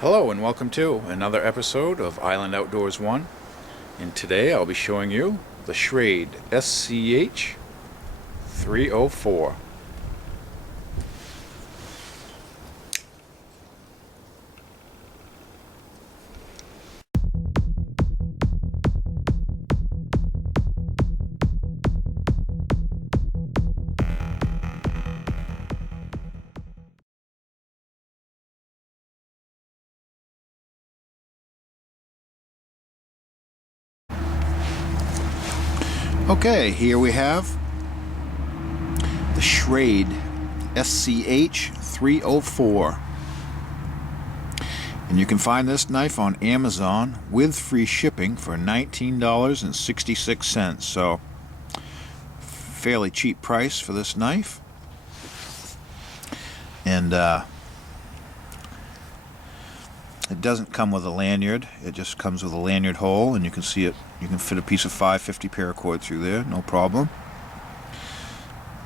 Hello and welcome to another episode of Island Outdoors 1, and today I'll be showing you the Schrade SCH304. Okay, here we have the Schrade SCH304, and you can find this knife on Amazon with free shipping for $19.66, so fairly cheap price for this knife. And it doesn't come with a lanyard, it just comes with a lanyard hole, and you can see it. You can fit a piece of 550 paracord through there, no problem.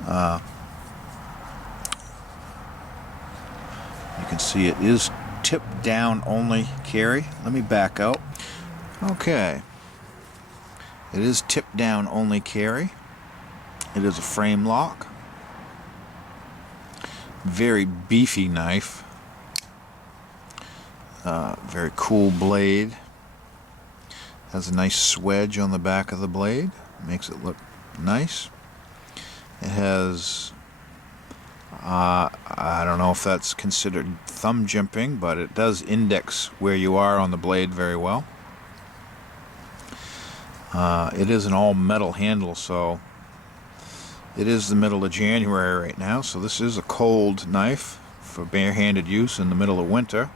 You can see it is tip down only carry. Let me back out. Okay. It is tip down only carry. It is a frame lock. Very beefy knife. Very cool blade. Has a nice swedge on the back of the blade. Makes it look nice. It has, I don't know if that's considered thumb jimping, but it does index where you are on the blade very well. It is an all metal handle, so it is the middle of January right now, so this is a cold knife for barehanded use in the middle of winter.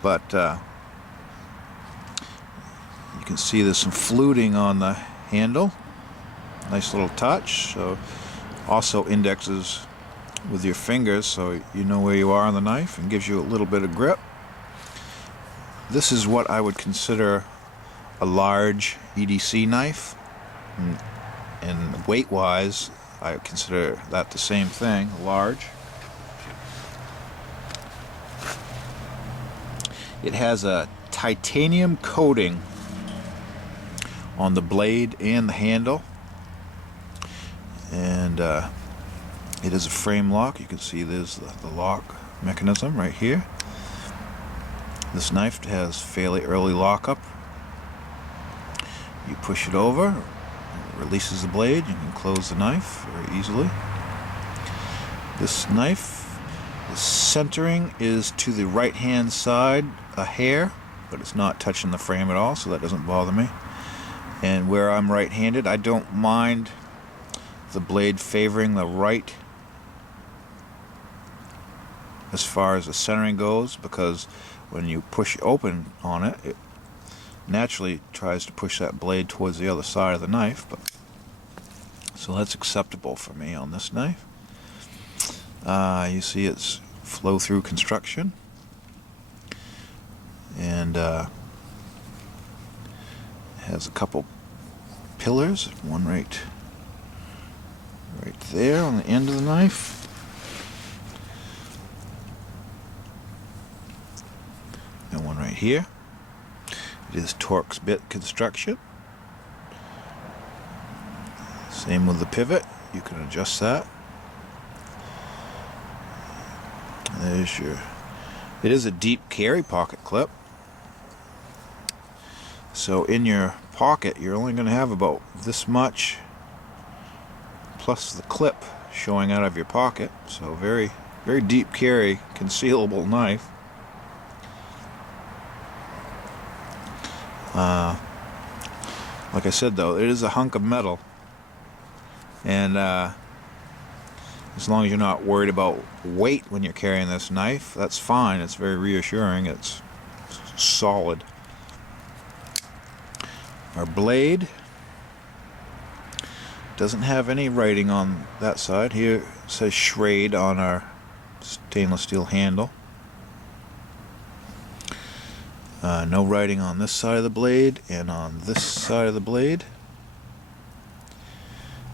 But you can see there's some fluting on the handle. Nice little touch. So also indexes with your fingers so you know where you are on the knife and gives you a little bit of grip. This is what I would consider a large EDC knife. And weight-wise, I consider that the same thing, large. It has a titanium coating on the blade and the handle, and it is a frame lock. You can see there's the lock mechanism right here. This knife has fairly early lockup. You push it over, it releases the blade, you can close the knife very easily. This knife, the centering is to the right hand side a hair, but it's not touching the frame at all, so that doesn't bother me. And where I'm right-handed, I don't mind the blade favoring the right as far as the centering goes, because when you push open on it, it naturally tries to push that blade towards the other side of the knife. So that's acceptable for me on this knife. You see it's flow-through construction, and has a couple pillars, one right there on the end of the knife, and one right here. It is Torx bit construction. Same with the pivot, you can adjust that. There's your, it is a deep carry pocket clip. So in your pocket, you're only going to have about this much, plus the clip showing out of your pocket. So very, very deep carry, concealable knife. Like I said though, it is a hunk of metal. And as long as you're not worried about weight when you're carrying this knife, that's fine. It's very reassuring. It's solid. Our blade doesn't have any writing on that side. Here it says Schrade on our stainless steel handle. No writing on this side of the blade, and on this side of the blade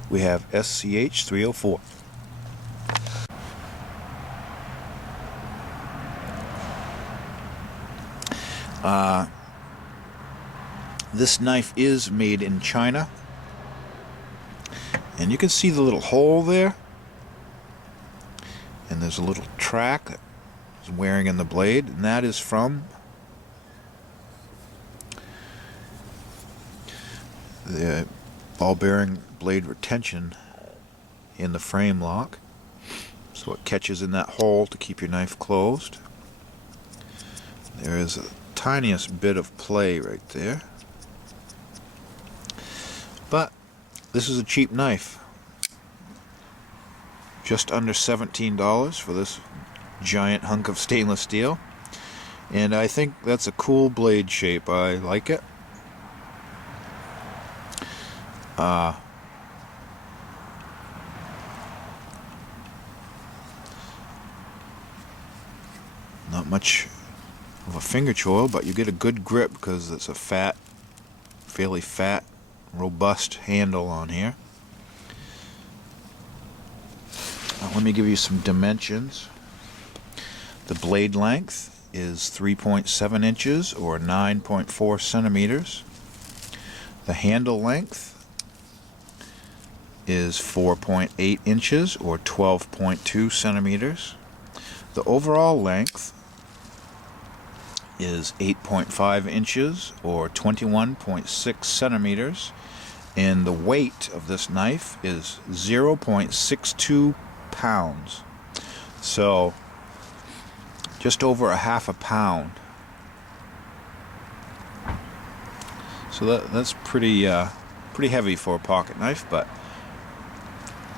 we have SCH304. This knife is made in China, and you can see the little hole there, and there's a little track that is wearing in the blade, and that is from the ball bearing blade retention in the frame lock, so it catches in that hole to keep your knife closed. There is a tiniest bit of play right there, but this is a cheap knife, just under $17 for this giant hunk of stainless steel, and I think that's a cool blade shape. I like it. Not much of a finger choil, but you get a good grip because it's a fairly fat, robust handle on here. Let me give you some dimensions. The blade length is 3.7 inches or 9.4 centimeters. The handle length is 4.8 inches or 12.2 centimeters. The overall length is 8.5 inches or 21.6 centimeters, and the weight of this knife is 0.62 pounds. So just over a half a pound. So that's pretty heavy for a pocket knife, but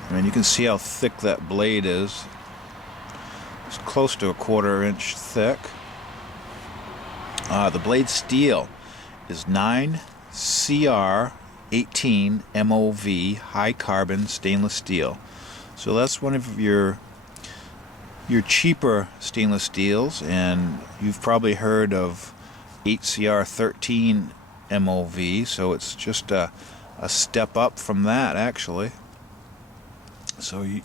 I mean, you can see how thick that blade is. It's close to a 1/4 inch thick. The blade steel is 9CR18 MOV high carbon stainless steel. So that's one of your cheaper stainless steels, and you've probably heard of 8CR13 MOV, so it's just a step up from that, actually. So you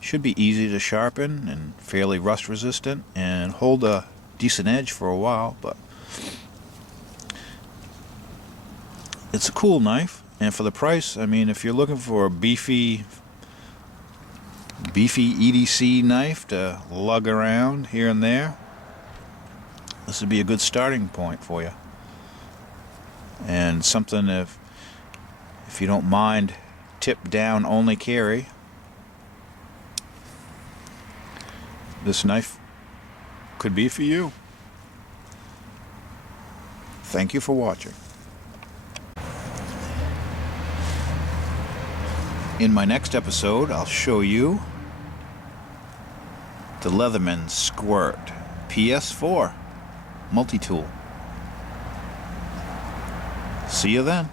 should be easy to sharpen and fairly rust resistant and hold a decent edge for a while, but it's a cool knife, and for the price, I mean, if you're looking for a beefy EDC knife to lug around here and there, this would be a good starting point for you. And something, if you don't mind tip down only carry, this knife could be for you. Thank you for watching. In my next episode, I'll show you the Leatherman Squirt PS4 multi-tool. See you then.